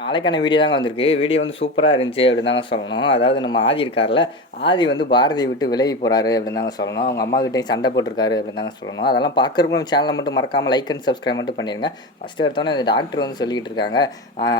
நாளைக்கான வீடியோ தாங்க வந்திருக்கு. வீடியோ வந்து சூப்பராக இருந்துச்சு அப்படின்னு தாங்க சொல்லணும். அதாவது நம்ம ஆதி இருக்கார்ல ஆதி வந்து பாரதியை விட்டு விலகி போகிறாரு அப்படின்னு தாங்க சொல்லணும். அவங்க அம்மாக்கிட்டேயும் சண்டை போட்டிருக்காரு அப்படின்னு தாங்க சொல்லணும். அதெல்லாம் பார்க்குறப்ப நம்ம சேனலை மட்டும் மறக்காமல் லைக் அண்ட் சப்ஸ்கிரைப் மட்டும் பண்ணிடுங்க ஃபஸ்ட்டு எடுத்தோன்னே அந்த டாக்டர் வந்து சொல்லிக்கிட்டு இருக்காங்க.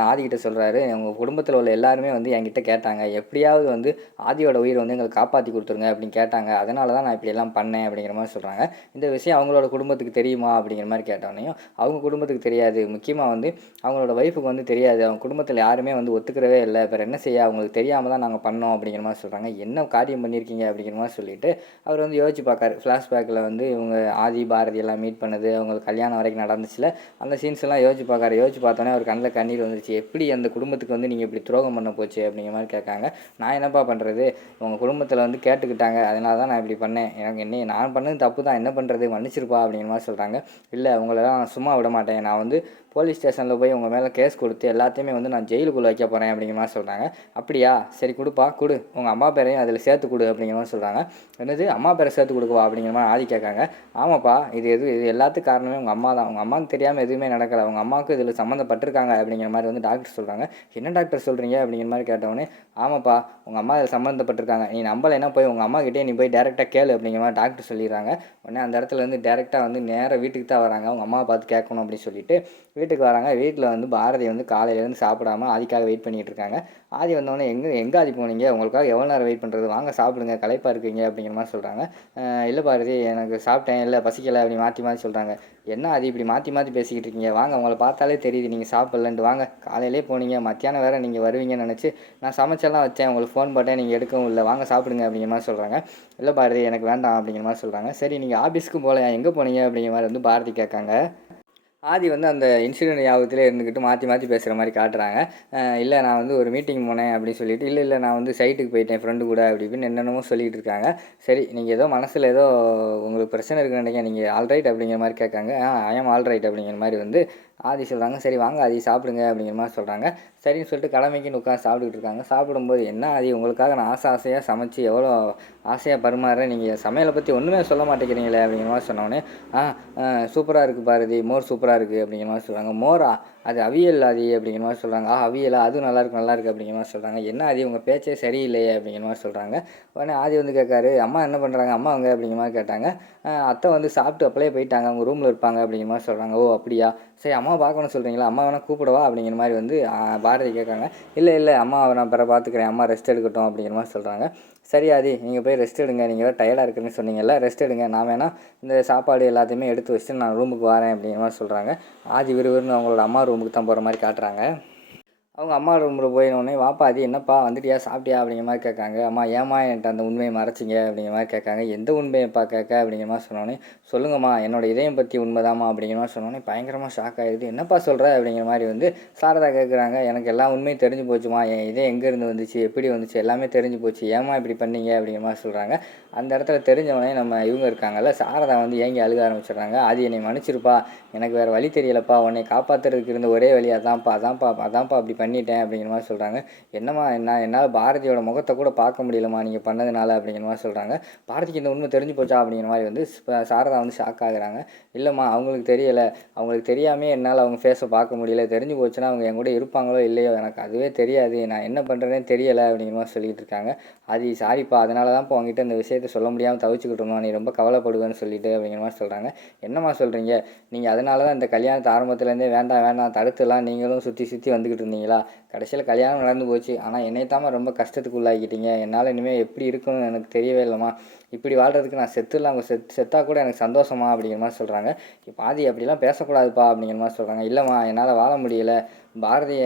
ஆதிக்கிட்ட ஆதி சொல்கிறாரு அவங்க குடும்பத்தில் உள்ள எல்லாருமே வந்து என்கிட்ட கேட்டாங்க. எப்படியாவது வந்து ஆதியோட உயிரை வந்து எங்களுக்கு காப்பாற்றி கொடுத்துருங்க அப்படின்னு கேட்டாங்க. அதனால தான் நான் இப்படியெல்லாம் பண்ணேன் அப்படிங்கிற மாதிரி சொல்கிறாங்க இந்த விஷயம் அவங்களோட குடும்பத்துக்கு தெரியுமா அப்படிங்கிற மாதிரி கேட்டோடனையும் அவங்க குடும்பத்துக்கு தெரியாது. முக்கியமாக வந்து அவங்களோட ஒய்ஃபுக்கு வந்து தெரியாது. அவங்க குடும்பத்தில் யாருமே வந்து ஒத்துக்கிறவே இல்லை. வேறு என்ன செய்ய? அவங்களுக்கு தெரியாமல் தான் நாங்கள் பண்ணோம் அப்படிங்கிற மாதிரி சொல்கிறாங்க என்ன காரியம் பண்ணியிருக்கீங்க அப்படிங்கிற மாதிரி சொல்லிட்டு அவர் வந்து யோசிச்சு பார்க்காரு. ஃப்ளாஷ்பேக்கில் வந்து இவங்க ஆதி பாரதி எல்லாம் மீட் பண்ணது அவங்களுக்கு கல்யாணம் வரைக்கும் நடந்துச்சுல. அந்த சீன்ஸ் எல்லாம் யோசிச்சு பார்க்காரு. யோசிச்சு பார்த்தோன்னே அவர் கண்ணில் கண்ணீர் வந்துருச்சு. எப்படி அந்த குடும்பத்துக்கு வந்து நீங்கள் இப்படி துரோகம் பண்ண போச்சு அப்படிங்கிற மாதிரி கேட்காங்க. நான் என்னப்பா பண்ணுறது உங்கள் குடும்பத்தில் வந்து கேட்டுக்கிட்டாங்க. அதனால தான் நான் இப்படி பண்ணேன். எனக்கு என்ன நான் பண்ணது தப்பு தான். என்ன பண்ணுறது மன்னிச்சிருப்பா அப்படிங்கிற மாதிரி சொல்கிறாங்க இல்லை உங்களெல்லாம் சும்மா விட மாட்டேன். நான் வந்து போலீஸ் ஸ்டேஷனில் போய் உங்கள் மேலே கேஸ் கொடுத்து எல்லாத்தையுமே வந்து நான் ஜெயிலுக்குள்ளே வைக்க போகிறேன் அப்படிங்கிற மாதிரி சொல்கிறாங்க அப்படியா? சரி கொடுப்பா. கொடு. உங்கள் அம்மா பேரையும் அதில் சேர்த்து கொடு அப்படிங்கிற மாதிரி சொல்கிறாங்க என்னது? அம்மா பேரை சேர்த்து கொடுக்குவா அப்படிங்கிற மாதிரி ஆதி கேட்காங்க. ஆமாப்பா இது எது இது எல்லாத்துக்கும் காரணமே உங்கள் அம்மா தான். உங்கள் அம்மாவுக்கு தெரியாமல் எதுவுமே நடக்கலை. உங்கள் அம்மாவுக்கு இதில் சம்மந்தப்பட்டிருக்காங்க அப்படிங்கிற மாதிரி வந்து டாக்டர் சொல்கிறாங்க என்ன டாக்டர் சொல்கிறீங்க அப்படிங்கிற மாதிரி கேட்டவுடனே ஆமாப்பா உங்கள் அம்மா இதில் சம்மந்தப்பட்டிருக்காங்க. நீ நம்பலைன்னா போய் உங்கள் அம்மா கிட்டே நீ போய் டேரெக்டாக கேளு அப்படிங்கிற மாதிரி டாக்டர் சொல்லிடுறாங்க. உடனே அந்த இடத்துல வந்து டேரெக்டாக வந்து நேராக வீட்டுக்கு தான் வராங்க. அவங்க அம்மாவை பார்த்து கேட்கணும் அப்படின்னு சொல்லிட்டு வீட்டுக்கு வராங்க. வீட்டில் வந்து பாரதி வந்து காலையிலேருந்து சாப்பிடாம ஆதிக்காக வெயிட் பண்ணிகிட்டு இருக்காங்க. ஆதி வந்தோடனே எங்கே எங்கே ஆதி போனீங்க? உங்களுக்காக எவ்வளோ நேரம் வெயிட் பண்ணுறது வாங்க சாப்பிடுங்க களைப்பாக இருக்கீங்க அப்படிங்கிற மாதிரி சொல்கிறாங்க இல்லை பாரதி எனக்கு சாப்பிட்டேன் இல்லை பசிக்கலை அப்படி மாற்றி மாற்றி சொல்கிறாங்க என்ன அது இப்படி மாற்றி மாற்றி பேசிக்கிட்டு இருக்கீங்க? வாங்க உங்களை பார்த்தாலே தெரியுது நீங்கள் சாப்பிட்லன்ட்டு. வாங்க காலையிலே போனீங்க மத்தியானம் வேறு நீங்கள் வருவீங்கன்னு நினச்சி நான் சமைச்செல்லாம் வச்சேன் உங்களுக்கு ஃபோன் போட்டேன் நீங்கள் எடுக்கவும் இல்லை. வாங்க சாப்பிடுங்க அப்படிங்கிற மாதிரி சொல்கிறாங்க இல்லை பாரதி எனக்கு வேண்டாம் அப்படிங்கிற மாதிரி சொல்கிறாங்க சரி நீங்கள் ஆஃபீஸ்க்கு போகலையா? எங்கே போனீங்க அப்படிங்கிற மாதிரி வந்து பாரதி கேட்காங்க. ஆதி வந்து அந்த இன்சிடென்ட் ஞாபகத்திலே இருந்துக்கிட்டு மாற்றி மாற்றி பேசுகிற மாதிரி காட்டுறாங்க. இல்லை நான் வந்து ஒரு மீட்டிங் போனேன் அப்படின்னு சொல்லிட்டு இல்லை இல்லை நான் வந்து சைட்டுக்கு போயிட்டேன் ஃப்ரெண்டு கூட அப்படி இப்படின்னு என்னென்னமோ சொல்லிகிட்டு இருக்காங்க. சரி நீங்கள் ஏதோ மனசில் ஏதோ உங்களுக்கு பிரச்சனை இருக்குன்னு நினைக்கிறேன் நீங்கள் ஆல்ரைட் அப்படிங்கிற மாதிரி கேட்காங்க. ஆ ஐஎம் ஆல்ரைட் அப்படிங்கிற மாதிரி வந்து ஆதி சொல்கிறாங்க சரி வாங்க ஆதி சாப்பிடுங்க அப்படிங்கிற மாதிரி சொல்கிறாங்க சரின்னு சொல்லிட்டு கடமைக்குன்னு உட்காந்து சாப்பிட்டுக்கிட்டு இருக்காங்க. சாப்பிடும்போது என்ன ஆதி உங்களுக்காக நான் ஆசை ஆசையாக சமைச்சு எவ்வளோ ஆசையாக பரிமாறுறேன்? நீங்கள் சமையலை பற்றி ஒன்றுமே சொல்ல மாட்டேங்கிறீங்களே அப்படிங்கிற மாதிரி சொன்னோடனே ஆ சூப்பராக இருக்குது பாரதி மோர் சூப்பராக இருக்குது அப்படிங்கிற மாதிரி சொல்கிறாங்க மோரா அது அவியல் ஆதி அப்படிங்கிற மாதிரி சொல்கிறாங்க ஆ அவியலா அதுவும் நல்லாயிருக்கும் நல்லாயிருக்கு அப்படிங்கிற மாதிரி சொல்கிறாங்க என்ன ஆதி உங்கள் பேச்சே சரியில்லையே அப்படிங்கிற மாதிரி சொல்கிறாங்க உடனே ஆதி வந்து கேட்காரு அம்மா என்ன பண்ணுறாங்க அம்மா அவங்க அப்படிங்கிற மாதிரி கேட்டாங்க. அத்தை வந்து சாப்பிட்டு அப்படியே போயிட்டாங்க அவங்க ரூமில் இருப்பாங்க அப்படிங்கிற மாதிரி சொல்கிறாங்க ஓ அப்படியா? சரி அம்மா பார்க்கணும் சொல்கிறீங்களா அம்மா வேணால் கூப்பிடவா? அப்படிங்கிற மாதிரி வந்து பாரதி கேட்காங்க. இல்லை இல்லை அம்மா நான் பிற பார்த்துக்கிறேன் அம்மா ரெஸ்ட் எடுக்கட்டும் அப்படிங்கிற மாதிரி சொல்கிறாங்க சரி ஆதி நீங்கள் போய் ரெஸ்ட் எடுங்க. நீங்கள் வேறு டயர்டாக இருக்குன்னு சொன்னீங்கல்ல ரெஸ்ட் எடுங்க. நான் வேணால் இந்த சாப்பாடு எல்லாத்தையுமே எடுத்து வச்சுட்டு நான் ரூமுக்கு வரேன் அப்படிங்கிற மாதிரி சொல்கிறாங்க ஆதி விறுவிறுன்னு அவங்களோட அம்மா ரூமுக்கு தான் போகிற மாதிரி காட்டுறாங்க. அவங்க அம்மா ரூமில் போயினோடனே வாப்பா அது என்னப்பா வந்துட்டியா சாப்பிட்டியா? அப்படிங்கிற மாதிரி கேட்காங்க. அம்மா ஏமா என்கிட்ட அந்த உண்மையை மறைச்சிங்க? அப்படிங்கிற மாதிரி கேட்காங்க. எந்த உண்மையப்பா கேட்க? அப்படிங்கிற மாதிரி சொன்னோன்னே சொல்லுங்கம்மா என்னோட இதயம் பற்றி உண்மைதாம்மா? அப்படிங்கிற மாதிரி சொன்னோன்னே பயங்கரமாக ஷாக் ஆகிடுது என்னப்பா சொல்கிற அப்படிங்கிற மாதிரி வந்து சாரதா கேட்குறாங்க. எனக்கு எல்லா உண்மையும் தெரிஞ்சு போச்சுமா என் இதே எங்கேருந்து வந்துச்சு? எப்படி வந்துச்சு? எல்லாமே தெரிஞ்சு போச்சு. ஏமா இப்படி பண்ணீங்க? அப்படிங்கிற மாதிரி சொல்கிறாங்க அந்த இடத்துல தெரிஞ்சவனே நம்ம இவங்க இருக்காங்கல்ல சாரதா வந்து ஏங்கி அழுக ஆரம்பிச்சிடுறாங்க. அது என்னை மன்னிச்சிருப்பா. எனக்கு வேறு வழி தெரியலப்பா. உன்னை காப்பாற்றுறதுக்கு இருந்த ஒரே வழி அதான்ப்பா. அதான்ப்பா. அதான்ப்பா. அப்படி பண்ணிட்டேன் அப்படிங்கிற மாதிரி சொல்கிறாங்க என்னம்மா என்ன என்னால் பாரதியோட முகத்தை கூட பார்க்க முடியலம்மா நீங்கள் பண்ணதுனால அப்படிங்கிற மாதிரி சொல்கிறாங்க பாரதிக்கு இந்த உண்மை தெரிஞ்சு போச்சா அப்படிங்கிற மாதிரி வந்து சாரதா வந்து ஷாக் ஆகுறாங்க. இல்லைம்மா அவங்களுக்கு தெரியலை. அவங்களுக்கு தெரியாமே என்னால் அவங்க ஃபேஸை பார்க்க முடியல. தெரிஞ்சு போச்சுன்னா அவங்க என் கூட இருப்பாங்களோ இல்லையோ எனக்கு அதுவே தெரியாது. நான் என்ன பண்ணுறேனே தெரியலை அப்படிங்கிற மாதிரி சொல்லிகிட்டு இருக்காங்க. அது சாரிப்பா அதனால தான்ப்பா அவங்ககிட்ட இந்த விஷயத்த சொல்ல முடியாமல் தவிச்சுக்கிட்டு இருந்தோம் நீ ரொம்ப கவலைப்படுவேன்னு சொல்லிட்டு அப்படிங்கிற மாதிரி சொல்கிறாங்க என்னம்மா சொல்கிறீங்க நீங்கள் அதனால தான் இந்த கல்யாணத்தை ஆரம்பத்துலேருந்தே வேண்டாம் வேண்டாம் தடுத்துலாம் நீங்களும் சுற்றி சுற்றி வந்துக்கிட்டு இருந்தீங்களா? கடைசியில் கல்யாணம் நடந்து போச்சு. ஆனால் என்னைத்தாம்மா ரொம்ப கஷ்டத்துக்கு உள்ளாக்கிட்டீங்க என்னால் இனிமேல் எப்படி இருக்கணும்னு எனக்கு தெரியவே இல்லைம்மா. இப்படி வாழ்கிறதுக்கு நான் செத்துலாம் அவங்க செத் செத்தா கூட எனக்கு சந்தோஷமா அப்படிங்கிற மாதிரி சொல்கிறாங்க பாதி அப்படிலாம் பேசக்கூடாதுப்பா அப்படிங்கிற மாதிரி சொல்கிறாங்க இல்லைம்மா என்னால் வாழ முடியலை. பாரதிய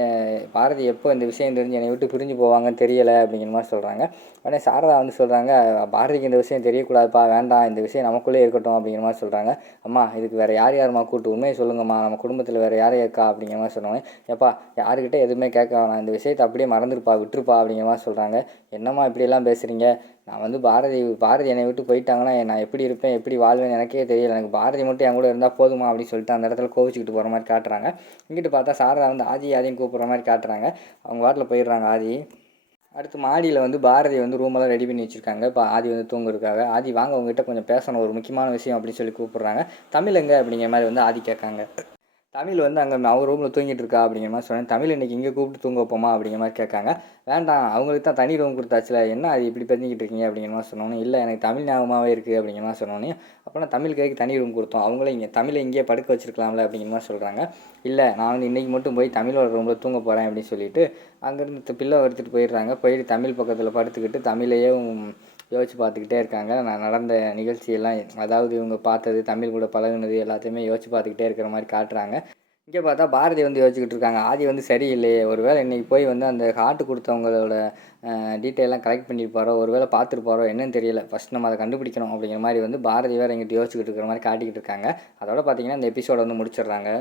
பாரதி எப்போ இந்த விஷயம் தெரிஞ்சு என்னை விட்டு பிரிஞ்சு போவாங்கன்னு தெரியலை அப்படிங்கிற மாதிரி சொல்கிறாங்க உடனே சாரதா வந்து சொல்கிறாங்க பாரதிக்கு இந்த விஷயம் தெரியக்கூடாதுப்பா வேண்டாம் இந்த விஷயம் நமக்குள்ளே இருக்கட்டும் அப்படிங்கிற மாதிரி சொல்கிறாங்க அம்மா இதுக்கு வேறு யார் யாரும்மா கூட்டு உண்மையை சொல்லுங்கம்மா நம்ம குடும்பத்தில் வேறு யார் இருக்கா அப்படிங்கிற மாதிரி சொன்னோன்னே ஏப்பா யாருக்கிட்ட எதுவுமே கேட்க வேணாம் இந்த விஷயத்தை அப்படியே மறந்துருப்பா விட்டுருப்பா அப்படிங்கிற மாதிரி சொல்கிறாங்க என்னம்மா இப்படியெல்லாம் பேசுகிறீங்க நான் வந்து பாரதி பாரதி என்னை விட்டு போயிட்டாங்கன்னா நான் எப்படி இருப்பேன் எப்படி வாழ்வேன் எனக்கே தெரியல. எனக்கு பாரதி மட்டும் என் கூட இருந்தால் போதுமா அப்படின்னு சொல்லிட்டு அந்த இடத்துல கோவிச்சுக்கிட்டு போகிற மாதிரி காட்டுறாங்க. இங்கிட்டு பார்த்தா சாரதா வந்து ஆதி ஆதின்னு கூப்பிட்ற மாதிரி காட்டுறாங்க. அவங்க வாட்டில் போயிடுறாங்க ஆதி. அடுத்து மாடியில் வந்து பாரதி வந்து ரூமெல்லாம் ரெடி பண்ணி வச்சுருக்காங்க. இப்போ ஆதி வந்து தூங்குறதுக்காக. ஆதி வாங்க உங்ககிட்ட கொஞ்சம் பேசணும். ஒரு முக்கியமான விஷயம் அப்படின்னு சொல்லி கூப்பிட்றாங்க. தமிழ் அப்படிங்கிற மாதிரி வந்து ஆதி கேட்காங்க. தமிழ் வந்து அங்கே அவங்க ரூமில் தூங்கிட்டு இருக்கா அப்படிங்கிற மாதிரி சொன்னேன். தமிழ் இன்றைக்கி இங்கே கூப்பிட்டு தூங்க வைப்போமா அப்படிங்கிற மாதிரி கேட்காங்க. வேண்டாம் அவங்களுக்கு தான் தனி ரூம் கொடுத்தாச்சுல என்ன அது இப்படி பதிஞ்சிக்கிட்டு இருக்கீங்க அப்படிங்கிற மாதிரி சொன்னோன்னே இல்லை எனக்கு தமிழ் ஞாபகமாகவே இருக்குது அப்படிங்கிற மாதிரி சொன்னோன்னே அப்புறம் தமிழ் கேக்கு தனி ரூம் கொடுத்தோம். அவங்களே இங்கே தமிழை இங்கேயே படுக்க வச்சிருக்கலாம்ல அப்படிங்கிற மாதிரி சொல்கிறாங்க இல்லை நான் வந்து இன்றைக்கி மட்டும் போய் தமிழோட ரூமில் தூங்க போகிறேன் அப்படின்னு சொல்லிட்டு அங்கேருந்து பிள்ளை எடுத்துகிட்டு போயிடுறாங்க. போயிட்டு தமிழ் பக்கத்தில் படுத்துக்கிட்டு தமிழையும் யோசிச்சு பார்த்துக்கிட்டே இருக்காங்க. நான் நடந்த நிகழ்ச்சியெல்லாம் அதாவது இவங்க பார்த்தது தமிழ் கூட பழகுனது எல்லாத்தையுமே யோசிச்சு பார்த்துக்கிட்டே இருக்கிற மாதிரி காட்டுறாங்க. இங்கே பார்த்தா பாரதி வந்து யோசிச்சுக்கிட்டு இருக்காங்க. ஆதி வந்து சரியில்லையே. ஒருவேளை இன்றைக்கி போய் வந்து அந்த ஹார்ட் கொடுத்தவங்களோட டீட்டெயிலாம் கலெக்ட் பண்ணியிருப்பாரோ? ஒருவேளை பார்த்துருப்பாரோ? என்னன்னு தெரியல. ஃபஸ்ட் நம்ம அதை கண்டுபிடிக்கணும் அப்படிங்கிற மாதிரி வந்து பாரதி வேறு எங்கிட்ட யோசிச்சுக்கிட்டு இருக்கிற மாதிரி காட்டிக்கிட்டு இருக்காங்க. அதோட பார்த்தீங்கன்னா இந்த எபிசோட வந்து முடிச்சிடுறாங்க.